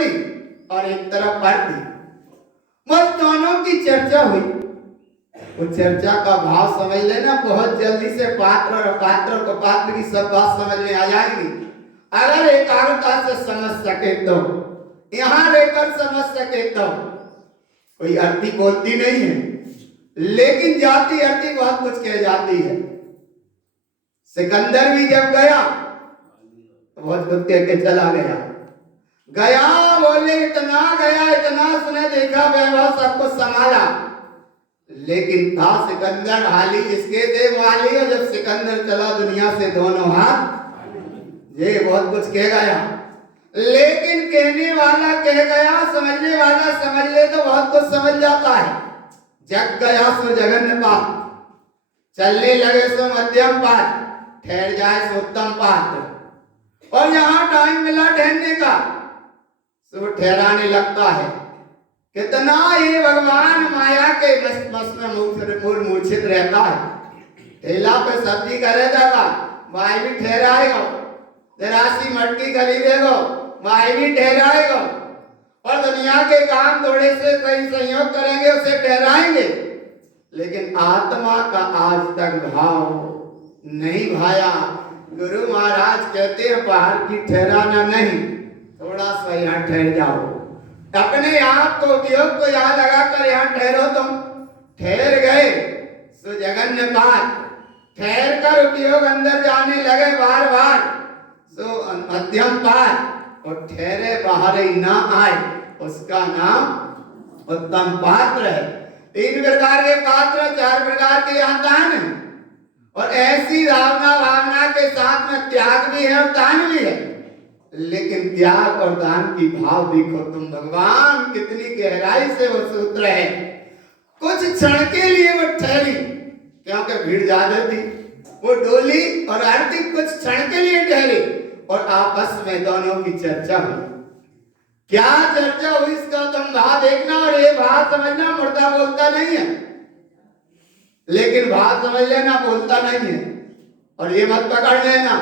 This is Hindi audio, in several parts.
डोली और एक तरफ आरती। बस दोनों की चर्चा हुई। वो चर्चा का भाव समझ लेना, बहुत जल्दी से पात्र और अपात्र को पात्र की सब बात समझ में आ जाएगी अगर एकाग्रता से समझ सके तो। यहां रहकर समझ सके तो। कोई अर्थी बोलती नहीं है, लेकिन जाती अर्थी बहुत कुछ कह जाती है। सिकंदर भी जब गया तो बहुत कुछ कह के चला गया। बोले इतना गया, इतना उसने देखा, वैभव सब कुछ संभाला, लेकिन था सिकंदर हाली इसके थे वाली। और जब सिकंदर चला दुनिया से दोनों हाथ, ये बहुत कुछ कह गया, लेकिन कहने वाला कह गया, समझने वाला समझ ले तो बहुत कुछ समझ जाता है। जग गया सो जगन पात, चलने लगे सो मध्यम पात, ठहर जाए सो उत्तम पात। और यहाँ टाइम मिला ठहरने का सो ठहराने लगता है। कितना ये भगवान माया के बस में मूर्छित रहता है। ठेला पे सब्जी करे जाएगा, भाई भी ठहराएगा, जरासी मटकी खरीदेगा, भाई भी ठहराएगा। और दुनिया के काम थोड़े से कहीं संयोग करेंगे, उसे ठहराएंगे, लेकिन आत्मा का आज तक भाव नहीं भाया। गुरु महाराज कहते हैं पहाड़ की ठहराना नहीं, थोड़ा सा यहाँ ठहर जाओ। अपने आप को उपयोग को यहाँ लगा कर यहाँ ठहरो। तुम ठहर गए सो जगन्य पात, ठहर कर उपयोग अंदर जाने लगे बार बार सो मध्यम पात। और ठहरे बाहर ही ना आए उसका नाम उत्तम पात्र है। 3 प्रकार के पात्र, 4 प्रकार के यहाँ दान है। और ऐसी भावना के साथ में त्याग भी है और दान भी है। लेकिन त्याग और दान की भाव देखो तुम, भगवान कितनी गहराई से वो सूत्र है। कुछ क्षण के लिए वो ठहरी, क्योंकि भीड़ ज्यादा थी, वो डोली और आरती कुछ क्षण के लिए ठहरी और आपस में दोनों की चर्चा हुई। क्या चर्चा हुई इसका तुम भाव देखना, और ये भाव समझना। मुर्दा बोलता नहीं है, लेकिन भाव समझ लेना बोलता नहीं है। और ये मत पकड़ लेना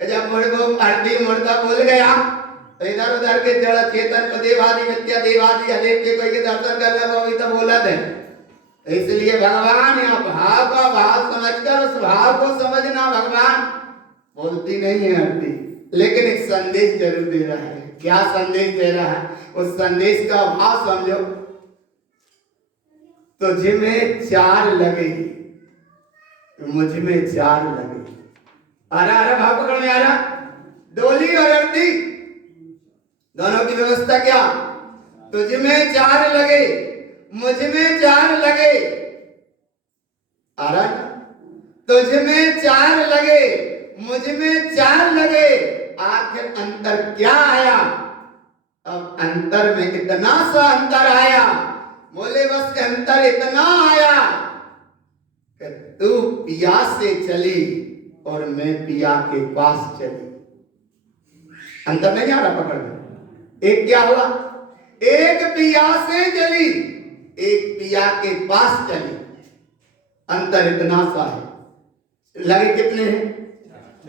कि जब मुर्दा बोल गया तो इधर उधर के जड़ चेतन को देवादि विद्या देवादि अनेक के कोई के दर्शन करने को भी तो बोला थे। इसलिए भगवान यहाँ भाव का भाव समझकर उस भाव को समझना। भगवान बोलती नहीं है आरती, लेकिन एक संदेश जरूर दे रहा है। क्या संदेश दे रहा है, उस संदेश का भाव समझो। तुझ में 4 लगे, मुझ में 4 लगे। आ रहा भाव पकड़ में आ रहा। डोली और आरती दोनों की व्यवस्था क्या? तुझ में 4 लगे, मुझ में 4 लगे। आ रहा, तुझ में 4 लगे, मुझ में 4 लगे। आखिर अंतर क्या आया? अब अंतर में कितना सा अंतर आया? बोले बस अंतर इतना आया कि तू पिया से चली और मैं पिया के पास चली। अंतर नहीं आ रहा पकड़ में। एक क्या हुआ? एक पिया से चली, एक पिया के पास चली। अंतर इतना सा है। लगे कितने हैं?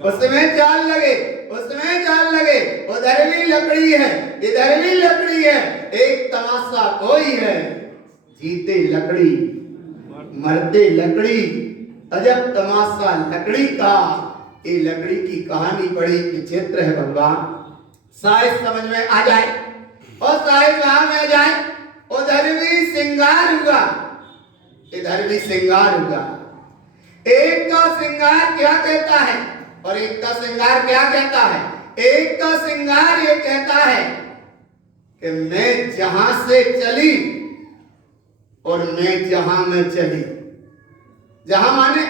उसमें 4 लगे, उसमें 4 लगे। उधर भी लकड़ी है, इधर भी लकड़ी है। एक तमाशा कोई है, जीते लकड़ी मरते लकड़ी। अजब तमाशा लकड़ी का। ये लकड़ी की कहानी बड़ी विचित्र है भगवान। शायद समझ में आ जाए और शायद वहां में आ जाए। उधर भी श्रृंगार हुआ, इधर भी श्रृंगार हुआ। एक का श्रृंगार क्या कहता है और एक का श्रृंगार क्या कहता है? एक का श्रृंगार ये कहता है कि मैं जहां से चली और मैं जहां में चली। जहां माने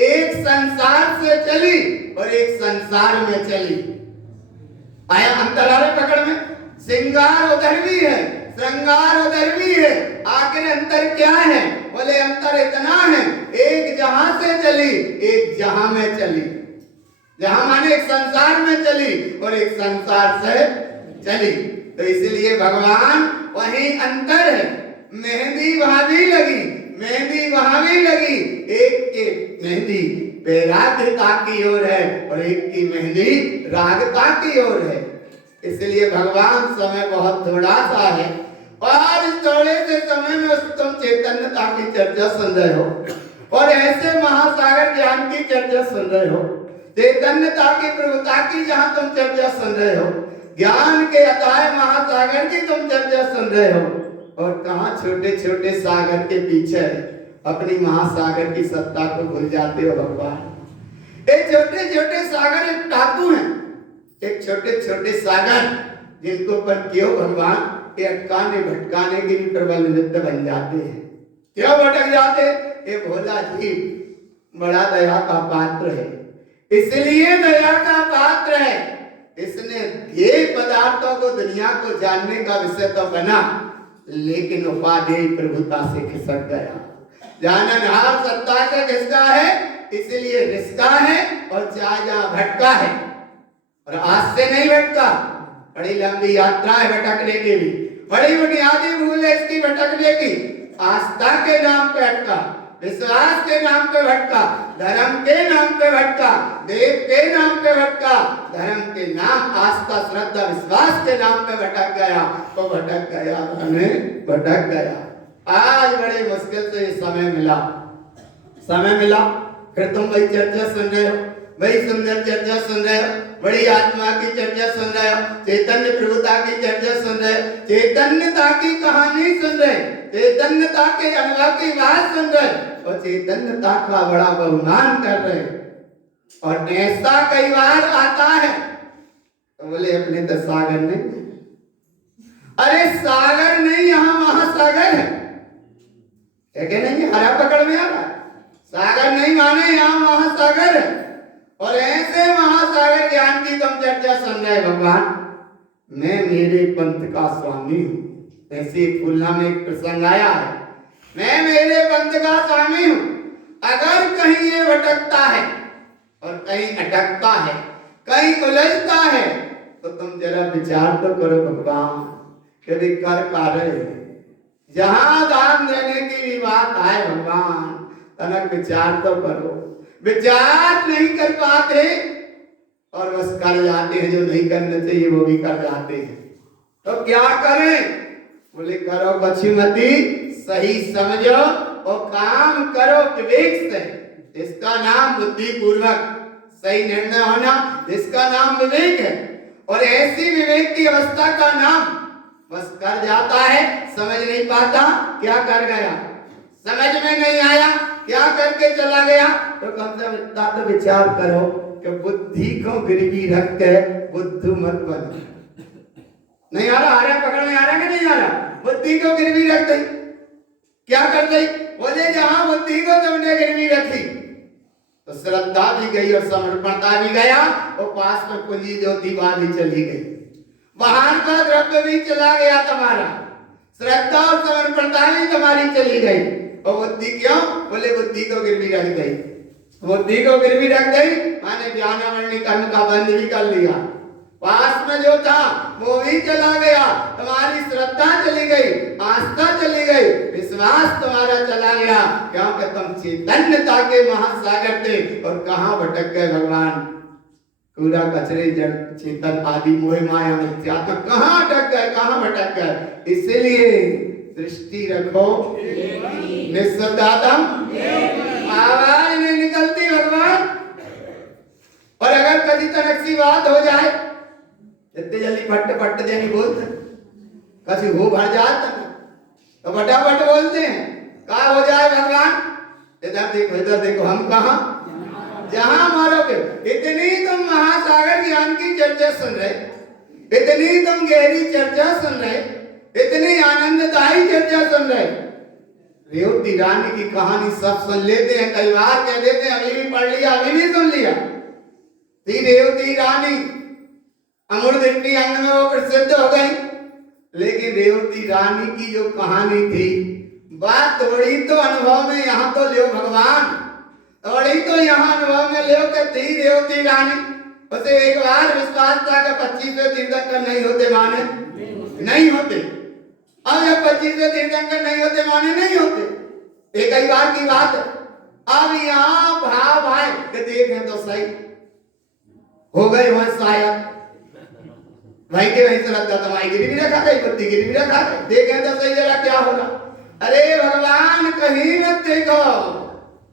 एक संसार से चली और एक संसार में चली। आया अंतर आ रहा पकड़ में? श्रृंगार उधर भी है, श्रृंगार उधर भी है। आखिर अंतर क्या है? बोले अंतर इतना है, एक जहां से चली, एक जहां में चली। जहां माने एक संसार में चली और एक संसार से चली। तो इसलिए भगवान वही अंतर है। मेहंदी वहां भी लगी, मेहंदी वहां भी लगी। एक की मेहंदी वैराग्यता की ओर है और एक की मेहंदी रागता की ओर है। इसलिए भगवान समय बहुत थोड़ा सा है और इस थोड़े से समय में तुम चैतन्यता की चर्चा सुन रहे हो और ऐसे महासागर ज्ञान की चर्चा सुन रहे हो, चैतन्यता की प्रभुता की जहां तुम चर्चा सुन रहे हो, ज्ञान के अथाह महासागर की तुम चर्चा सुन रहे हो और कहां छोटे छोटे सागर के पीछे अपनी महासागर की सत्ता को भूल जाते हो भगवान। एक छोटे छोटे सागर एक टापू हैं, एक छोटे छोटे सागर जिनको पर क्यों भगवान ये अटकाने भटकाने के भी प्रबल निमित्त बन जाते हैं। क्यों भटक जाते? ये भोला जीव बड़ा दया का पात्र है, इसलिए दया का पात्र है। इसने ये पदार्थों को दुनिया को जानने का विषय तो बना, लेकिन उपादेय प्रभुता से खिसक गया। जाननहार सत्ता से खिसका है, इसलिए रिसका है और जा भटका है। और आज से नहीं भटका, बड़ी लंबी यात्रा है भटकने की भी, बड़ी बुनियादी भूल है इसकी भटकने की। आस्था के नाम पे भटका, विश्वास के नाम पे भटका, धर्म के नाम पे भटका, देव के नाम पे भटका, धर्म के नाम आस्था श्रद्धा विश्वास के नाम पे भटक गया तो भटक गया, भटक गया। आज बड़े मुश्किल से समय मिला, फिर तुम वही चर्चा सुन रहे हो, वही सुंदर चर्चा सुन रहे हो, बड़ी आत्मा की चर्चा सुन रहे हो, चैतन्य प्रभुता की चर्चा सुन रहे हो, चैतन्यता की कहानी सुन रहे, चैतन्यता के अनुभव की बात सुन रहे और चैतन्यता का बड़ा बहुमान कर रहे। और ऐसा कई बार आता है तो बोले अपने तो सागर नहीं, अरे सागर नहीं, यहाँ महासागर है। क्या नहीं, हरा पकड़ में आ रहा है, सागर नहीं माने यहाँ महासागर है। और ऐसे महासागर ज्ञान की तुम चर्चा सुन रहे भगवान। मैं मेरे पंथ का स्वामी हूँ, ऐसे फुल्ला में एक प्रसंग आया है, मैं मेरे पंथ का स्वामी हूँ। अगर कहीं ये भटकता है और कहीं अटकता है, कहीं उलझता है, तो तुम जरा विचार तो करो भगवान कि भी कर कार्य जहां दान देने की भी बात आए भगवान, तनक विचार तो करो। विचार नहीं कर पाते और बस कर जाते हैं, जो नहीं करना चाहिए वो भी कर जाते हैं। तो क्या करें? बोले करो बचीमती, सही समझो और काम करो विवेक से। इसका नाम बुद्धि पूर्वक सही निर्णय होना, इसका नाम विवेक है। और ऐसी विवेक की अवस्था का नाम बस कर जाता है, समझ नहीं पाता क्या कर गया, समझ में नहीं आया क्या करके चला गया। तो कम से कम तो विचार करो कि बुद्धि को गिरवी रख के बुद्धू मत बनो। नहीं आ रहा पकड़ में आ रहा कि नहीं आ रहा? बुद्धि को गिरवी रख दी, क्या कर दी? बोले जहां बुद्धि को तुमने गिरवी रखी तो श्रद्धा भी गई और समर्पणता भी गया और पास में पूंजी जो थी वहां भी चली गई, बाहर का द्रव्य भी चला गया तुम्हारा, श्रद्धा और समर्पणता भी तुम्हारी चली गई। और बुद्धि क्यों? बोले बुद्धि को गिरवी रख गई। बुद्धि को गिरवी रख गई माने ज्ञान अमरणी कर्म का बंद भी कर लिया, पास में जो था वो भी चला गया, तुम्हारी श्रद्धा चली गई, आस्था चली गई, विश्वास तुम्हारा चला गया, क्योंकि तुम चैतन्यता के महासागर थे। और कहां भटक गए भगवान? पूरा कचरे जड़ चेतन आदि मोह माया मिथ्यात्म कहां अटक गए, कहां भटक गए। इसलिए दृष्टि रखो, निस्सदातम आवाज नहीं निकलती भगवान। और अगर कभी तनक सी बात हो जाए, इतने जल्दी फट फट देनी बोलते, कभी हो भर जाता तो फटाफट बोलते हैं, क्या हो जाए भगवान? इधर देखो हम कहां, जहां मारोगे। इतनी तुम महासागर ज्ञान की चर्चा सुन रहे, इतनी तुम गहरी चर्चा सुन रहे, इतनी आनंददायी चर्चा सुन रहे। रेवती रानी की कहानी सब सुन लेते हैं, कई बार कह देते हैं, अभी भी पढ़ लिया, अभी भी सुन लिया। थी रेवती रानी, अमृत अंग में वो प्रसिद्ध हो गई, लेकिन रेवती रानी की जो कहानी थी, बात थोड़ी तो अनुभव में यहाँ तो लियो भगवान, थोड़ी तो यहाँ अनुभव में लियो कि थी रेवती रानी। उसे एक बार विश्वास था कि 25वें तीर्थंकर नहीं होते माने नहीं होते। अब जब 25वें तीर्थंकर नहीं होते माने नहीं होते, एक ही बार की बात है। अब यहाँ भाव आए कि देखें तो सही हो गए वह शायद, भाई के वहीं से लग जाता, भाई गिरी भी रखा गई, बुद्धि गिरी भी रखा गई, देखें तो सही जरा क्या हो रहा। अरे भगवान कहीं मत देखो,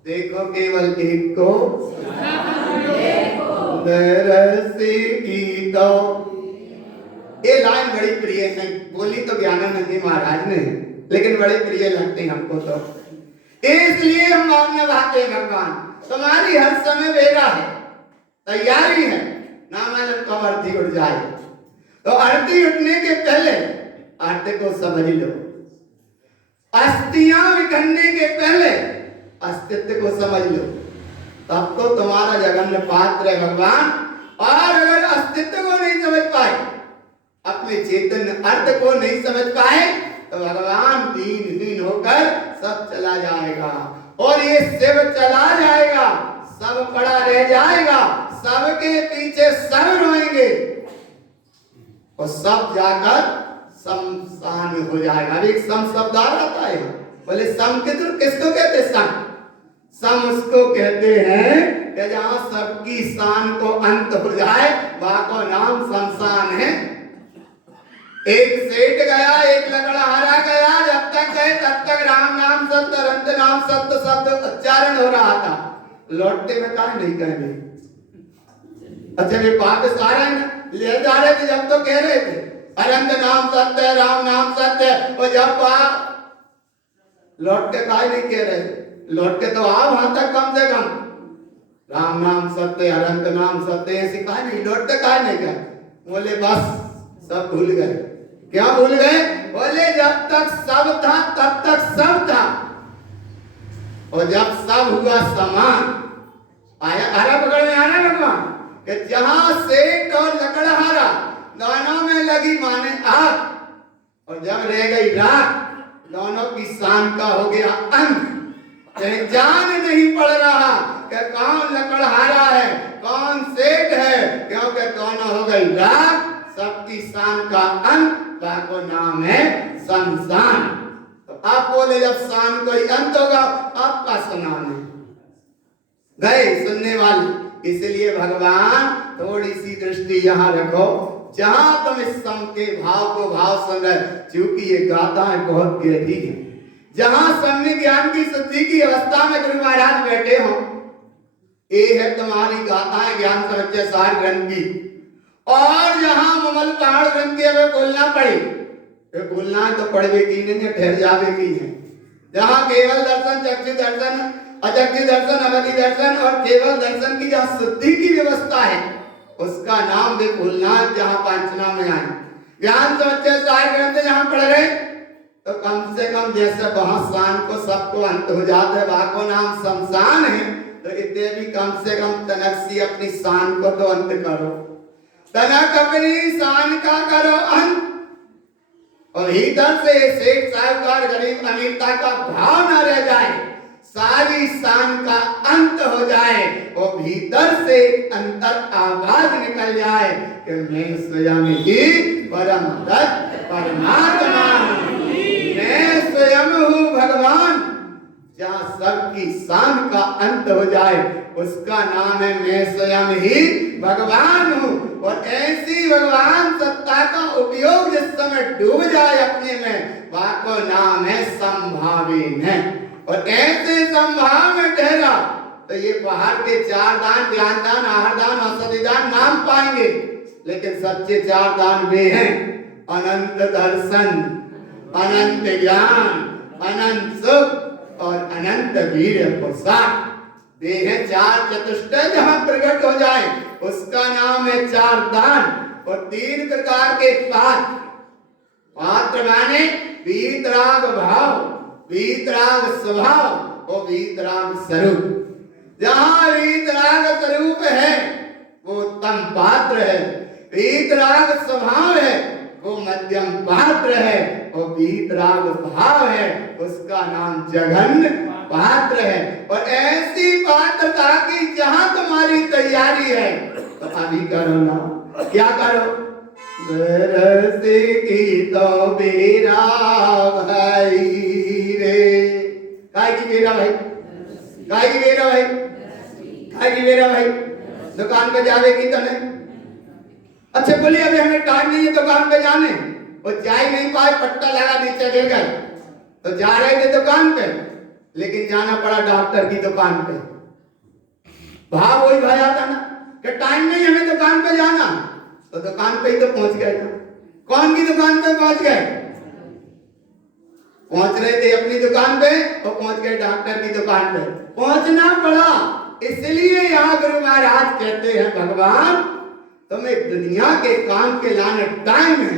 देखो केवल एक को दरसी की तो। ये लाइन बड़ी प्रिय है, बोली तो ज्ञानानंद जी महाराज ने, लेकिन बड़े प्रिय लगते हैं हमको तो, इसलिए हम मानने भाते भगवान तुम्हारी हर समय बेरा है, तैयारी है, ना मालूम कब आरती उठ जाए। तो आरती उठने के पहले आरती को समझ लो, अस्थियां बिखरने के पहले अस्तित्व को समझ लो, तब तो तुम्हारा जगन्य पात्र है भगवान। और अगर अस्तित्व को नहीं समझ पाए, अपने चेतन अर्थ को नहीं समझ पाए, तो भगवान दीनहीन होकर सब चला जाएगा, और ये शिव चला जाएगा, सब पड़ा रह जाएगा, सबके पीछे सब रोएंगे, और सब जाकर शमशान हो जाएगा। अभी एक सम शब्द आ रहा है, बोले सम किसको कहते हैं? सम सम उसको कहते हैं कि जहां सबकी शान को अंत हो जाए, वहां को नाम शमशान है। एक सेठ गया, एक लकड़हारा गया, जब तक गए तब तक राम नाम सत्य, अनंत नाम सत्य शब्द उच्चारण हो रहा था, लौटते में कहा नहीं कहेंगे। अच्छा ये वापस आ रहे हैं, ले जा रहे थे जब तो कह रहे थे अनंत नाम सत्य, राम नाम सत्य, और जब आप लौट के कहा नहीं कह रहे, लौट के तो आओ वहां तक कम से कम, राम नाम सत्य, अनंत नाम सत्य, ऐसे कहा नहीं, लौट के कहा नहीं गए। बोले बस सब भूल गए। क्या भूल गए? बोले जब तक सब था तब तक सब था, और जब सब हुआ समान, आया आरा पकड़ में आना भगवान कि जहां सेठ और लकड़हारा दोनों में लगी माने आग, और जब रह गई राख, दोनों की शान का हो गया अंत। जान नहीं पड़ रहा कि कौन लकड़हारा है कौन सेठ है, क्योंकि दोनों हो गई राख, सबकी शान का अंत, का नाम है शमशान। तो आप बोले जब शान कोई अंत होगा, आपका सुनाम है गए सुनने वाले। इसलिए भगवान थोड़ी सी दृष्टि यहाँ रखो, जहां तुम इस सम के भाव को भाव सुन रहे, क्योंकि ये गाथाएं बहुत गहरी है। जहां सम्य ज्ञान की सिद्धि की अवस्था में गुरु महाराज बैठे हो, ये है तुम्हारी गाथाएं ज्ञान समुच्चय सार ग्रंथ की। और जहां ममल पहाड़ ग्रंथ की हमें बोलना पड़े, तो बोलना है तो पढ़वे की नहीं, ठहर जावे की है। जहां केवल दर्शन, चक्षु दर्शन, अचक्षु दर्शन, अवधि दर्शन और केवल दर्शन की जहां शुद्धि की व्यवस्था है, उसका नाम भी भूलना। जहां पांचना में आए ज्ञान समुच्चय सार ग्रंथ जहां पढ़ रहे, तो कम से कम जैसे वहां शान को सबको अंत हो जाता है, वहां को नाम शमशान है, तो इतने भी कम से कम तनक सी अपनी शान को तो अंत करो, तनक अपनी शान का करो अंत। और भीतर से सेठ साहूकार गरीब अमीरता का भाव न रह जाए, सारी शान का अंत हो जाए, और भीतर से अंतर आवाज निकल जाए कि मैं स्वयं ही परम तत्व परमात्मा हूं, मैं स्वयं हूं भगवान। जहां सबकी शान का अंत हो जाए, उसका नाम है मैं स्वयं ही भगवान हूं। और ऐसी भगवान सत्ता का उपयोग जिस समय डूब जाए अपने में, वह को नाम है संभावीन है। और ऐसे संभाव में ठहरा तो ये बाहर के चार दान, ज्ञान दान, आहार दान, औषधि दान नाम पाएंगे, लेकिन सच्चे चार दान वे हैं अनंत दर्शन, अनंत ज्ञान, अनंत सुख और अनंत वीर पुरुषार्थ। वे हैं चार चतुष्टय जहां प्रकट हो जाए, उसका नाम है चार दान। और तीन प्रकार के पात्र, पात्र माने वीतराग भाव, वीतराग स्वभाव और वीतराग स्वरूप। जहां वीतराग स्वरूप है वो उत्तम पात्र है, वीतराग स्वभाव है वो मध्यम पात्र है, और वीतराग भाव है उसका नाम जघन्य पात्र है। और ऐसी पात्रता की जहां तुम्हारी तैयारी है, तो अभी करो ना, क्या करो? दरसे की तो बेरा भाई रे, काय की बेरा भाई, काय की बेरा भाई, काय की बेरा भाई, दुकान पे जावे की तो नहीं, अच्छा बोलिए अभी हमें टाइम नहीं है दुकान पे जाने, वो जा ही नहीं पाए, पट्टा लगा नीचे गिर गए, तो जा रहे थे दुकान पे, लेकिन जाना पड़ा डॉक्टर की दुकान पे। भाव वही भाई आता ना कि टाइम नहीं हमें दुकान पे जाना, तो दुकान पे ही तो पहुंच गए ना। कौन की दुकान पे पहुंच गए? पहुंच रहे थे अपनी दुकान पे और पहुंच गए डॉक्टर की दुकान पे, पहुंचना पड़ा। इसलिए यहाँ गुरु महाराज कहते हैं भगवान तुम्हें दुनिया के काम के लाने टाइम है,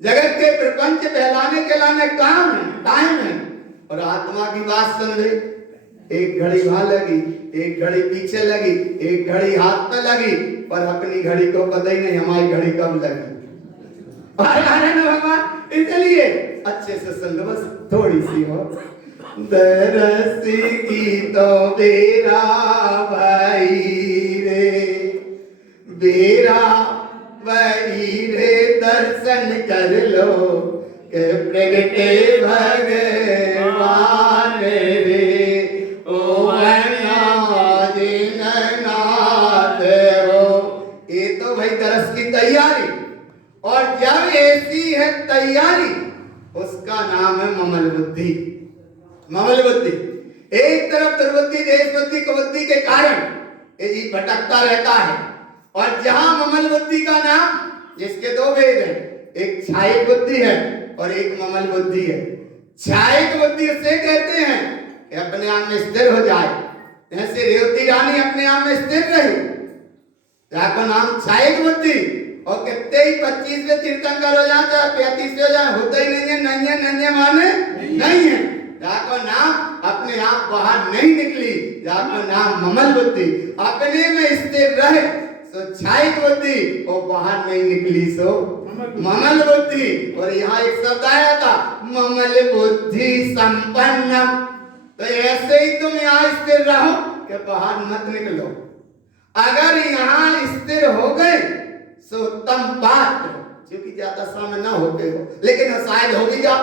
जगत के प्रपंच फैलाने के लाने काम है, टाइम है। और आत्मा की बात सुन ले, एक घड़ी वहां लगी, एक घड़ी पीछे लगी, एक घड़ी हाथ में लगी, पर अपनी घड़ी को पता ही नहीं हमारी घड़ी कब लगी। भगवान इसलिए अच्छे से सुन लो, बस थोड़ी सी हो। दरस की तो बेरा भाई रे, बेरा भाई रे, दर्शन कर लो के प्रगटे भगवान रे, ओ नाथ हो। ये तो भाई दरस की तैयारी, और जब ऐसी है तैयारी उसका नाम है ममल बुद्धि। ममल बुद्धि एक तरफ दुर्बुद्धि, देश बुद्धि, कुबुद्धि के कारण ये जी भटकता रहता है। और जहां ममल बुद्धि का नाम, जिसके दो भेद हैं, एक छायिक बुद्धि है और एक ममल बुद्धि है। छायिक बुद्धि से कहते हैं कि अपने आप में स्थिर हो जाए, जैसे रेवती रानी अपने आप में स्थिर रही, जाको नाम छायिक बुद्धि। और कितने ही 25वें तीर्थंकर हो जाए, 35वें हो जाए, होता ही नहीं है माने नहीं है। जाको नाम अपने आप बाहर नहीं निकली, जाको नाम ममल बुद्धि, अपने में स्थिर रहे सो छायिक बुद्धि, और बाहर नहीं निकली सो ममल बुद्धि। और यहाँ एक शब्द आया था ममल बुद्धि संपन्न, तो ऐसे ही तुम यहाँ स्थिर रहो कि बाहर मत निकलो। अगर यहाँ स्थिर हो गए सो उत्तम बात, क्योंकि ज्यादा समय ना होते हो, लेकिन शायद हो भी जाओ।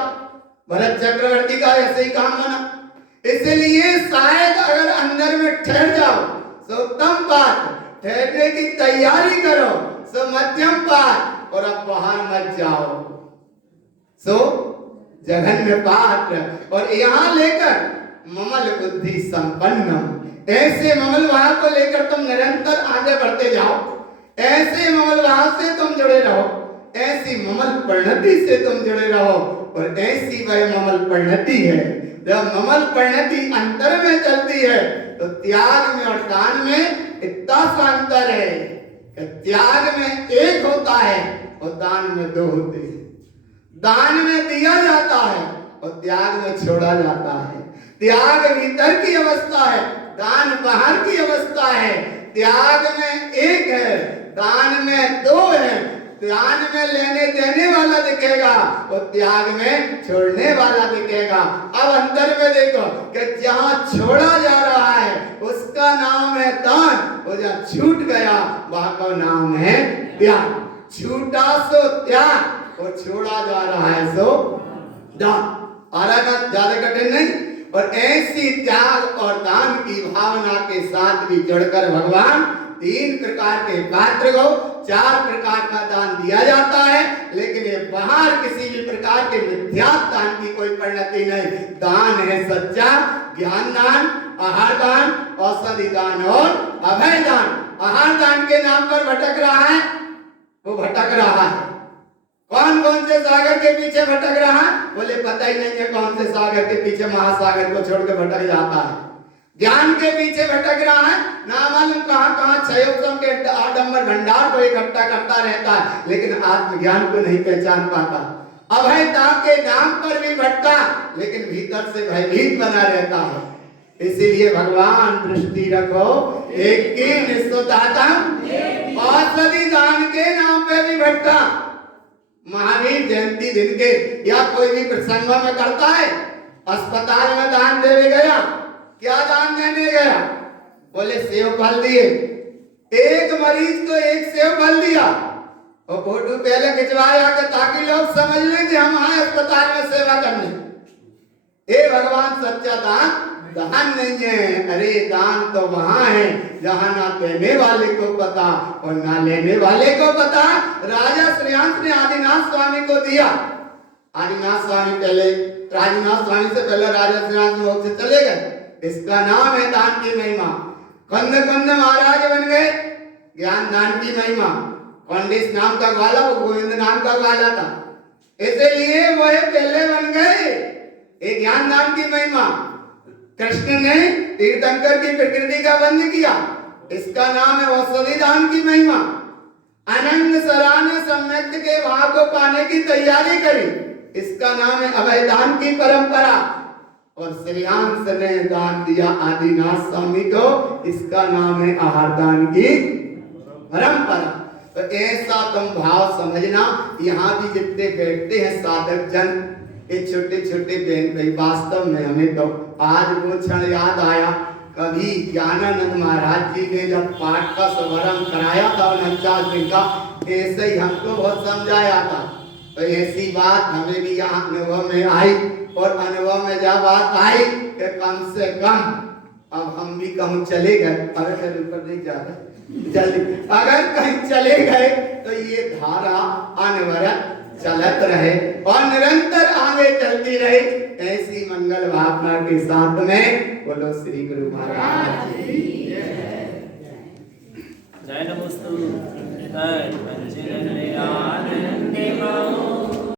भरत चक्रवर्ती का ऐसे ही काम बना, इसलिए शायद अगर अंदर में ठहर जाओ सो उत्तम बात, ठहरने की तैयारी करो सो मध्यम बात, और अब बाहर मत जाओ सो जघन्य पात्र। और यहाँ लेकर ममल बुद्धि संपन्न, ऐसे ममल भाव को लेकर तुम निरंतर आगे बढ़ते जाओ, ऐसे ममल भाव से तुम जुड़े रहो, ऐसी ममल परिणति से तुम जुड़े रहो। और ऐसी वह ममल परिणति है, जब ममल परिणति अंतर में चलती है तो त्याग में और दान में इतना सा अंतर है कि त्याग में एक होता है और दान में दो होते हैं। दान में दिया जाता है और त्याग में छोड़ा जाता है। त्याग भीतर की अवस्था है, दान बाहर की अवस्था है। त्याग में एक है, दान में दो है। दान में लेने देने वाला दिखेगा और त्याग में छोड़ने वाला दिखेगा। अब अंदर में देखो कि जहां छोड़ा जा रहा है उसका नाम है दान, और जहां छूट गया वहां का नाम है त्याग। छूटा सो त्याग और छोड़ा जा रहा है सो दान। आ रहा है ज्यादा कठिन नहीं। और ऐसी त्याग और दान की भावना के साथ भी जुड़कर भगवान 3 प्रकार के पात्र को 4 प्रकार का दान दिया जाता है, लेकिन ये बाहर किसी भी प्रकार के मिथ्या दान की कोई परिणति नहीं। दान है सच्चा, ज्ञान दान, आहार दान, औषधि दान और अभय दान। आहार दान के नाम पर भटक रहा है, वो भटक रहा है। कौन कौन से सागर के पीछे भटक रहा है? बोले पता ही नहीं है कौन से सागर के पीछे, महासागर को छोड़ के भटक जाता है। ज्ञान के पीछे भटक रहा है, ना मालूम कहां कहां क्षयोत्तम के आडंबर भंडार को इकट्ठा करता रहता है, लेकिन आत्मज्ञान को नहीं पहचान पाता। अभयता के नाम पर भी भटका, लेकिन भीतर से भयभीत बना रहता है। इसीलिए भगवान दृष्टि रखो एक की निष्ठुरता, औषधि दान के नाम पे भी भटका। महावीर जयंती दिन के या कोई भी प्रसंग में करता है, अस्पताल में दान देने गया, क्या दान देने गया? बोले सेव फल दिए। एक मरीज को एक सेव फल दिया और फोटो पहले खिंचवाया कि ताकि लोग समझ लें कि हम आए अस्पताल में सेवा करने। हे भगवान, सच्चा दान दान नहीं है। अरे दान तो वहां है जहां ना देने वाले को पता और ना लेने वाले को पता। राजा श्रेयांश ने आदिनाथ स्वामी को दिया। आदिनाथ स्वामी पहले, राजनाथ स्वामी से पहले राजा श्रेयांश लोग से चले गए। इसका नाम है दान की महिमा। कंद कंद महाराज बन गए, ज्ञान दान की महिमा। पंडित नाम का ग्वाला, वो गोविंद नाम का ग्वाला था, इसलिए वह पहले बन गए। एक ज्ञान दान की महिमा। कृष्ण ने तीर्थंकर की प्रकृति का बंद किया, इसका नाम है औषधि दान की महिमा। अनंत सरा ने सम्यक के भाव को पाने की तैयारी करी, इसका नाम है अभय दान की परंपरा। और श्रेयांश ने दान दिया आदिनाथ स्वामी को, इसका नाम है आहार दान की परंपरा। तो ऐसा तुम भाव समझना। यहाँ भी जितने बैठते हैं साधक जन, ये छोटे छोटे बहन भाई, वास्तव में हमें तो आज वो क्षण याद आया। कभी ज्ञानानंद महाराज जी ने जब पाठ का शुभारंभ कराया था 49 दिन का, ऐसे ही हमको बहुत समझाया था। तो ऐसी बात हमें भी यहाँ अनुभव में आई। और अनुभव में जब बात आई कि कम से कम अब हम भी कम चले गए, अगर ऊपर नहीं जा रहे जल्दी, अगर कहीं चले गए तो ये धारा अनवरत चलत रहे और निरंतर आगे चलती रहे। ऐसी मंगल भावना के साथ में बोलो श्री गुरु महाराज जी जय नमोस्तु।